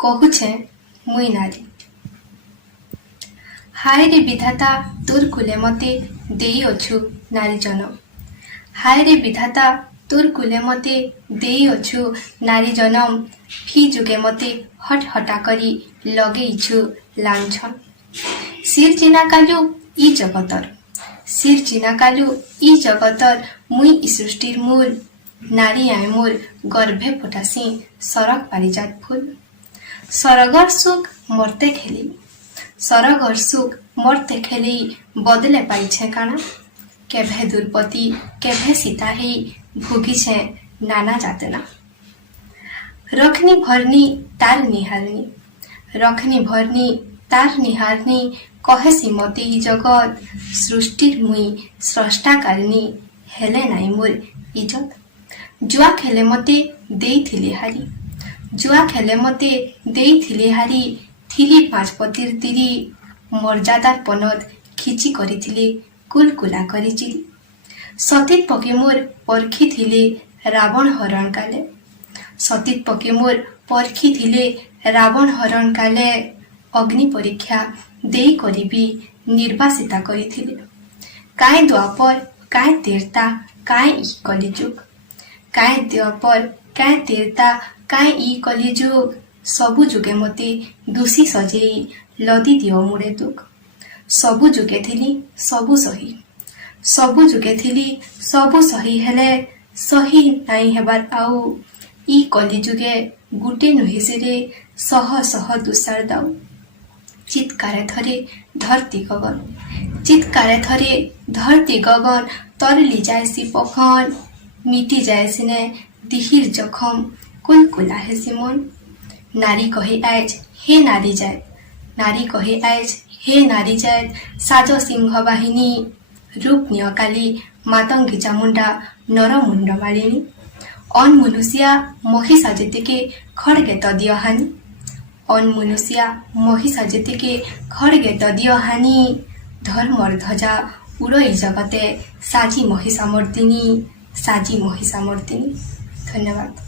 କହୁଛେ ମୁଇଁ ନାରୀ। ହାୟରେ ବିଧାତା ତୋର କୁଲେ ମତେ ଦେଇଅଛୁ ନାରୀ ଜନମ। ହାୟରେ ବିଧାତା ତୋର କୁଲେ ମତେ ଦେଇଅଛୁ ନାରୀ ଜନମ। ଫି ଯୁଗେ ମତେ ହଟ ହଟା କରି ଲଗେଇଛୁ ଲାଞ୍ଛନ। ଶିର ଚିନା କାଲୁ ଇ ଜଗତର, ଶିର ଚିନା କାଲୁ ଇ ଜଗତର। ମୁଇଁ ଇ ସୃଷ୍ଟିର ମୂল, নারী আয় মোর গর্ভে ফোটাসি সরগ পারিজাত ফুল। সরগর সুখ মরতে খেলি, সরগর সুখ মরতে খেলি। বদলে পাইছে কানা, কেভে দুর্পতি কেভে সীতা হেই ভুগিছে নানা যাতনা। রখনি ভরনি তার নিহারনি, রখনি ভরনি তার নিহারনি। কহেসি মতে ই জগৎ সৃষ্টির মুই স্রষ্টা কারণী। হেলে নাই মোর ইজত। जुआ खेले मते देइथिले हारी, जुआ खेले मते देइथिले हारी। थिली पाँचपतिर तिरी, मर्यादार पनद खिची करिथिले कुलकुला करी चिरी। सतीत पके मोर परखी थिले रावण हरण काले, सतीत पके मोर परखी थिले रावण हरण काले। अग्नि परीक्षा देई करिबी निर्वासिता करिथिले। काय द्वापर काय तेरता काय इ कलिजुग, काय द्वापर काय तेरता काय इ कलिजुग। सबु जुगे मते दोषी सजेई लदी दियो मुड़े दुख। सबु जुगे थिली सबु सही, सबु जुगे थिली सबु सही। हेले सही नाई हेबार आउ, इ कलिजुगे गुटे नुहिसिरे सह सह दुसार दाउ। चित्कारे थरे धरती गगन, चित्कारे थरे धरती गगन। तरली जायसी पखन, मिटी जाए सिने दिहिर जखम। कुलकुला है सिमन। नारी कहे आज हे नारी जाय, नारी कहे आज हे नारी जाय। साजो सिंह बाहिनी रूप नियकाली, मातंगी चामुंडा नरमुंड मालिनी। अन मनुष्या महिषा जेतिके खड़गे तदिय हानि, अन मनुष्या महिषा जेतिके खड़गे तदिय हानि। धर्मर ध्वजा उड़ई जगते साजी महिषा मर्दिनी, साजी महिषा मर्दिनी। धन्यवाद।